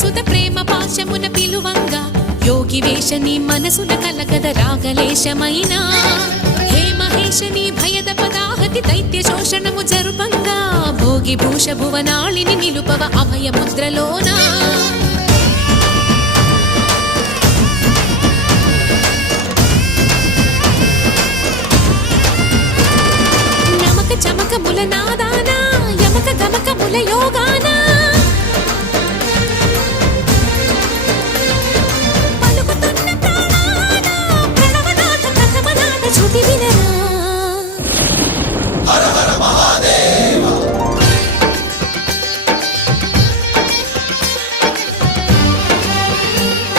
సుత ప్రేమ పాశమున పిలువంగా యోగి వేషని మనసున కలకద రాగలేశమైనా హే మహేశని భయద పదాహతి దైత్య శోషణము జరుపంగా భోగి భూష భువనాళిని నిలుపవ అభయ ముద్రలోనా చమకముల నాదానా యమక గమకముల